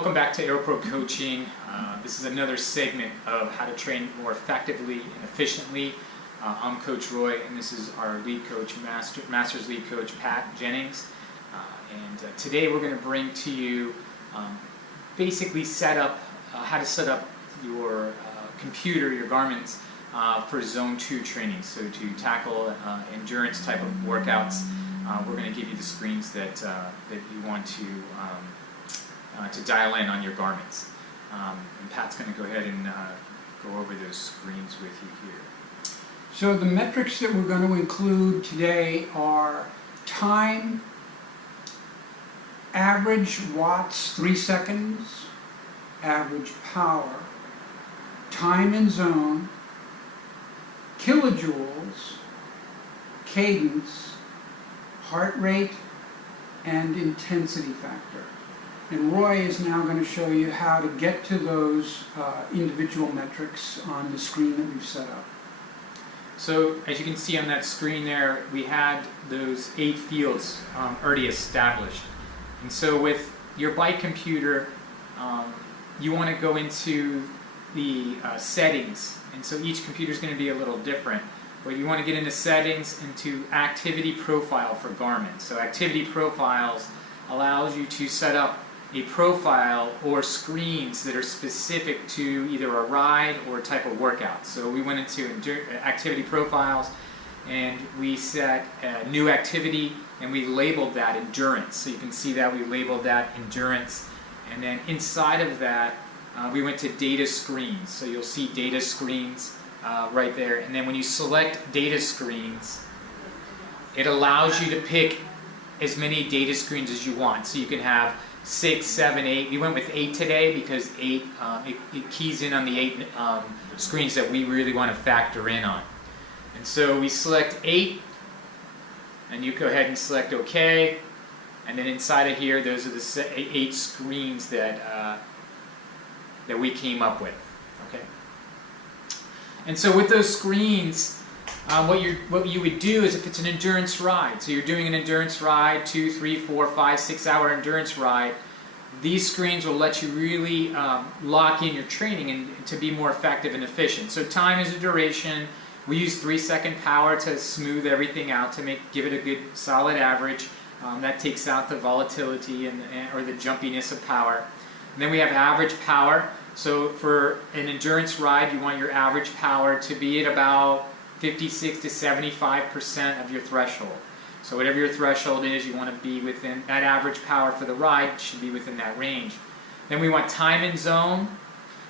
Welcome back to Aeropro Coaching. This is another segment of how to train more effectively and efficiently. I'm Coach Roy, and this is our lead coach, Master's lead coach, Pat Jennings. Today we're going to bring to you basically how to set up your computer, your garments, for Zone 2 training. So to tackle endurance type of workouts, we're going to give you the screens that you want to dial in on your garments. And Pat's going to go ahead and go over those screens with you here. So the metrics that we're going to include today are time, average watts, 3 seconds, average power, time and zone, kilojoules, cadence, heart rate, and intensity factor. And Roy is now going to show you how to get to those individual metrics on the screen that we've set up. So as you can see on that screen there, we had those 8 fields already established. And so with your bike computer, you want to go into the settings. And so each computer is going to be a little different. But you want to get into settings, into activity profile for garments. So activity profiles allows you to set up a profile or screens that are specific to either a ride or a type of workout. So we went into activity profiles and we set a new activity and we labeled that endurance. So you can see that we labeled that endurance. And then inside of that, we went to data screens. So you'll see data screens right there. And then when you select data screens, it allows you to pick as many data screens as you want. So you can have 6, 7, 8. We went with 8 today because 8 it keys in on the 8 screens that we really want to factor in on. And so we select 8, and you go ahead and select OK. And then inside of here, those are the 8 screens that we came up with. Okay. And so with those screens, what you would do is if it's an endurance ride, so you're doing an endurance ride, 2, 3, 4, 5, 6 hour endurance ride, these screens will let you really lock in your training and to be more effective and efficient. So time is a duration. We use 3-second power to smooth everything out to give it a good solid average. That takes out the volatility or the jumpiness of power. And then we have average power. So for an endurance ride, you want your average power to be at about 56 to 75% of your threshold. So whatever your threshold is, you want to be within that average power for the ride, should be within that range. Then we want time and zone,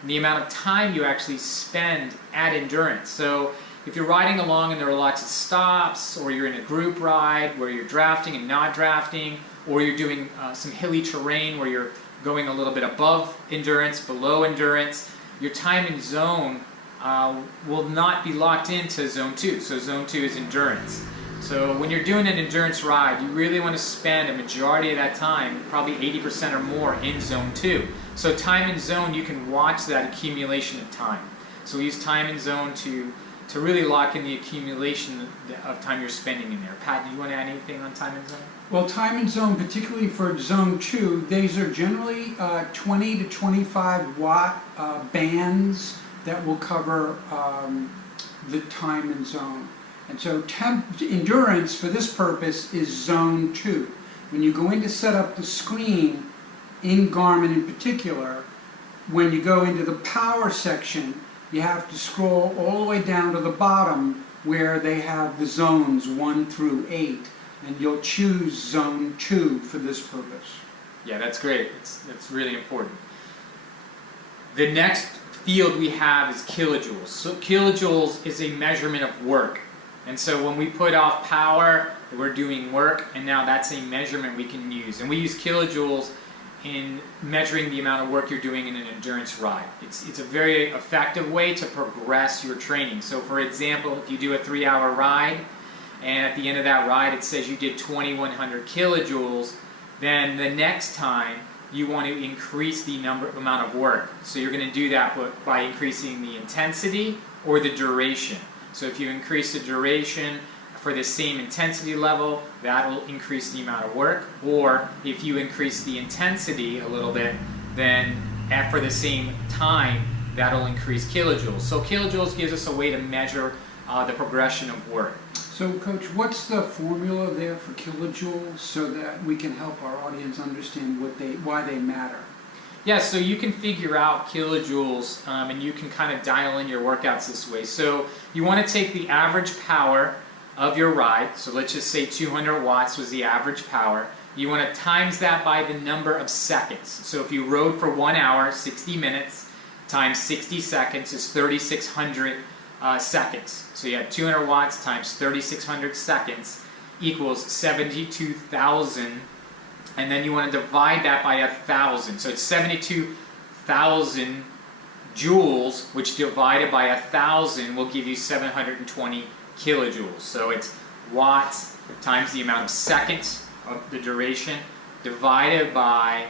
and the amount of time you actually spend at endurance. So if you're riding along and there are lots of stops, or you're in a group ride where you're drafting and not drafting, or you're doing some hilly terrain where you're going a little bit above endurance, below endurance, your time and zone will not be locked into Zone 2. So Zone 2 is endurance. So when you're doing an endurance ride, you really want to spend a majority of that time, probably 80% or more, in Zone 2. So time and zone, you can watch that accumulation of time. So we use time and zone to really lock in the accumulation of time you're spending in there. Pat, do you want to add anything on time and zone? Well, time and zone, particularly for Zone 2, these are generally 20 to 25 watt bands that will cover the time and zone. And so endurance for this purpose is Zone 2. When you go in to set up the screen in Garmin in particular, when you go into the power section, you have to scroll all the way down to the bottom where they have the zones 1 through 8. And you'll choose Zone 2 for this purpose. Yeah, that's great. That's really important. The next field we have is kilojoules. So kilojoules is a measurement of work. And so when we put off power, we're doing work, and now that's a measurement we can use. And we use kilojoules in measuring the amount of work you're doing in an endurance ride. It's a very effective way to progress your training. So for example, if you do a 3-hour ride, and at the end of that ride it says you did 2100 kilojoules, then the next time you want to increase the amount of work. So you're going to do that by increasing the intensity or the duration. So if you increase the duration for the same intensity level, that will increase the amount of work. Or if you increase the intensity a little bit, then for the same time, that'll increase kilojoules. So kilojoules gives us a way to measure the progression of work. So, Coach, what's the formula there for kilojoules so that we can help our audience understand why they matter? Yeah, so you can figure out kilojoules and you can kind of dial in your workouts this way. So you want to take the average power of your ride. So let's just say 200 watts was the average power. You want to times that by the number of seconds. So if you rode for 1 hour, 60 minutes, times 60 seconds is 3,600 seconds. So you have 200 watts times 3,600 seconds equals 72,000. And then you want to divide that by 1,000. So it's 72,000 joules, which divided by 1,000 will give you 720 kilojoules. So it's watts times the amount of seconds of the duration divided by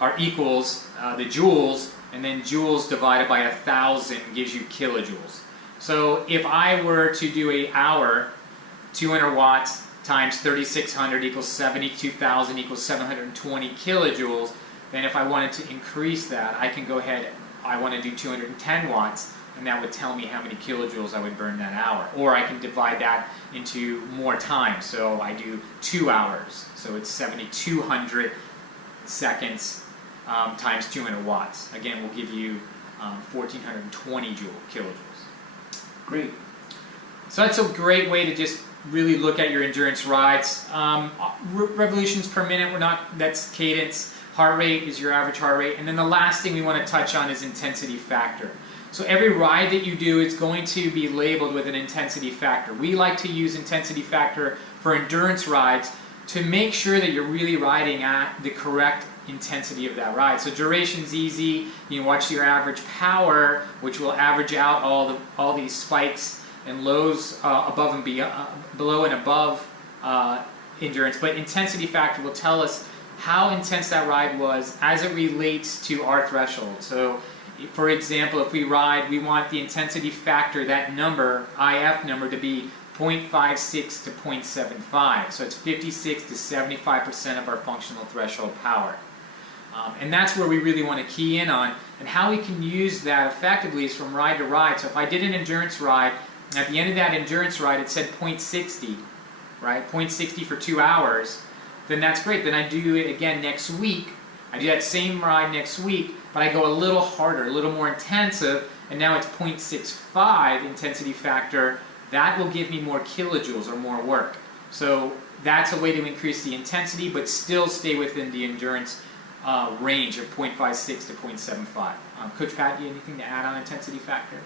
or equals the joules, and then joules divided by 1,000 gives you kilojoules. So if I were to do an hour, 200 watts times 3,600 equals 72,000 equals 720 kilojoules, then if I wanted to increase that, I can go ahead, I want to do 210 watts, and that would tell me how many kilojoules I would burn that hour. Or I can divide that into more time, so I do 2 hours, so it's 7,200 seconds times 200 watts. Again, will give you 1,420 kilojoules. Great. So that's a great way to just really look at your endurance rides. Revolutions per minute, that's cadence. Heart rate is your average heart rate. And then the last thing we want to touch on is intensity factor. So every ride that you do is going to be labeled with an intensity factor. We like to use intensity factor for endurance rides to make sure that you're really riding at the correct intensity of that ride. So duration's easy. You can watch your average power, which will average out all these spikes and lows above and below and above endurance. But intensity factor will tell us how intense that ride was as it relates to our threshold. So for example, if we ride, we want the intensity factor, that number, IF number, to be 0.56 to 0.75. So it's 56 to 75% of our functional threshold power. And that's where we really want to key in on. And how we can use that effectively is from ride to ride. So if I did an endurance ride, and at the end of that endurance ride it said 0.60, right? 0.60 for 2 hours, then that's great. Then I do it again next week. I do that same ride next week, but I go a little harder, a little more intensive, and now it's 0.65 intensity factor. That will give me more kilojoules or more work. So that's a way to increase the intensity, but still stay within the endurance range of 0.56 to 0.75. Coach Pat, do you have anything to add on intensity factor?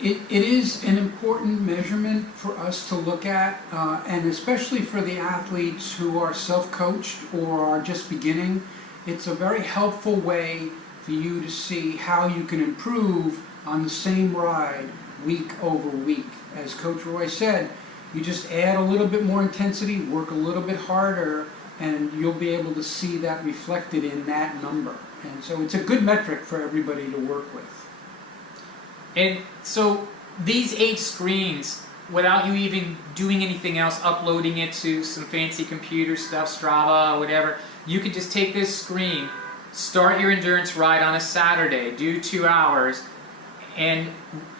It is an important measurement for us to look at, and especially for the athletes who are self-coached or are just beginning. It's a very helpful way for you to see how you can improve on the same ride week over week. As Coach Roy said, you just add a little bit more intensity, work a little bit harder, and you'll be able to see that reflected in that number. And so it's a good metric for everybody to work with. And so these 8 screens, without you even doing anything else, uploading it to some fancy computer stuff, Strava, whatever, you can just take this screen, start your endurance ride on a Saturday, do 2 hours, and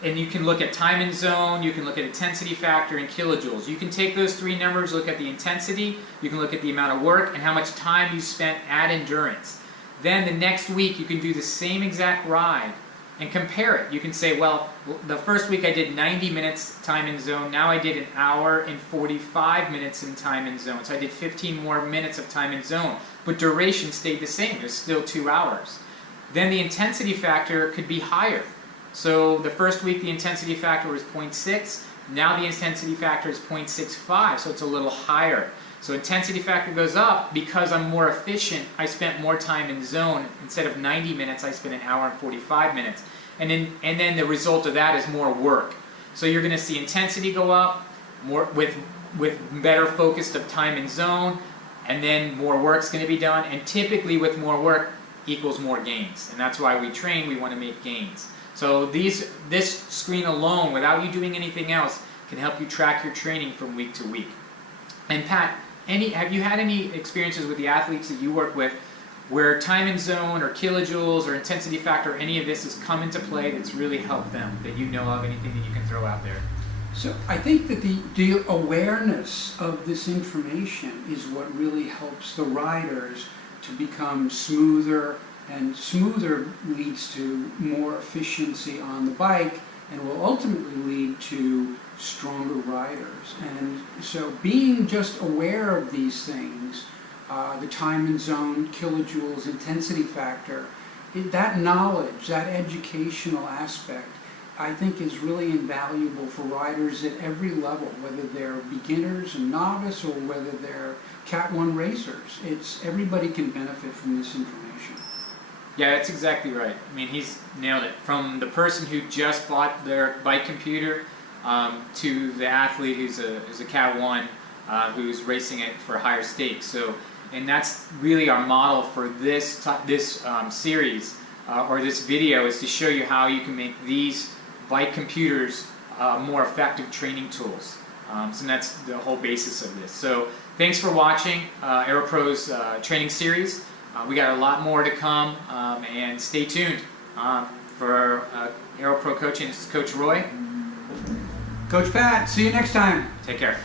you can look at time and zone, you can look at intensity factor and kilojoules. You can take those 3 numbers, look at the intensity, you can look at the amount of work and how much time you spent at endurance. Then the next week you can do the same exact ride and compare it. You can say, well, the first week I did 90 minutes time in zone, now I did 1 hour and 45 minutes in time in zone. So I did 15 more minutes of time in zone, but duration stayed the same, it was still 2 hours. Then the intensity factor could be higher. So the first week the intensity factor was 0.6, now the intensity factor is 0.65, so it's a little higher. So intensity factor goes up because I'm more efficient. I spent more time in zone. Instead of 90 minutes, I spent 1 hour and 45 minutes. And then the result of that is more work. So you're going to see intensity go up more with better focused of time in zone, and then more work's going to be done. And typically with more work equals more gains. And that's why we train, we want to make gains. So this screen alone, without you doing anything else, can help you track your training from week to week. And Pat, have you had any experiences with the athletes that you work with where time and zone or kilojoules or intensity factor, any of this has come into play that's really helped them, that you know of, anything that you can throw out there? So I think that the awareness of this information is what really helps the riders to become smoother, and smoother leads to more efficiency on the bike and will ultimately lead to stronger riders. And so being just aware of these things, the time and zone, kilojoules, intensity factor, that knowledge, that educational aspect, I think is really invaluable for riders at every level, whether they're beginners and novice or whether they're Cat 1 racers. Everybody can benefit from this information. Yeah, that's exactly right. I mean, he's nailed it. From the person who just bought their bike computer to the athlete who's a Cat 1 who's racing it for higher stakes. So, and that's really our model for this series or this video, is to show you how you can make these bike computers more effective training tools. So that's the whole basis of this. So thanks for watching Aeropro's training series. We got a lot more to come, and stay tuned for Aeropro coaching. This is Coach Roy. Coach Pat, see you next time. Take care.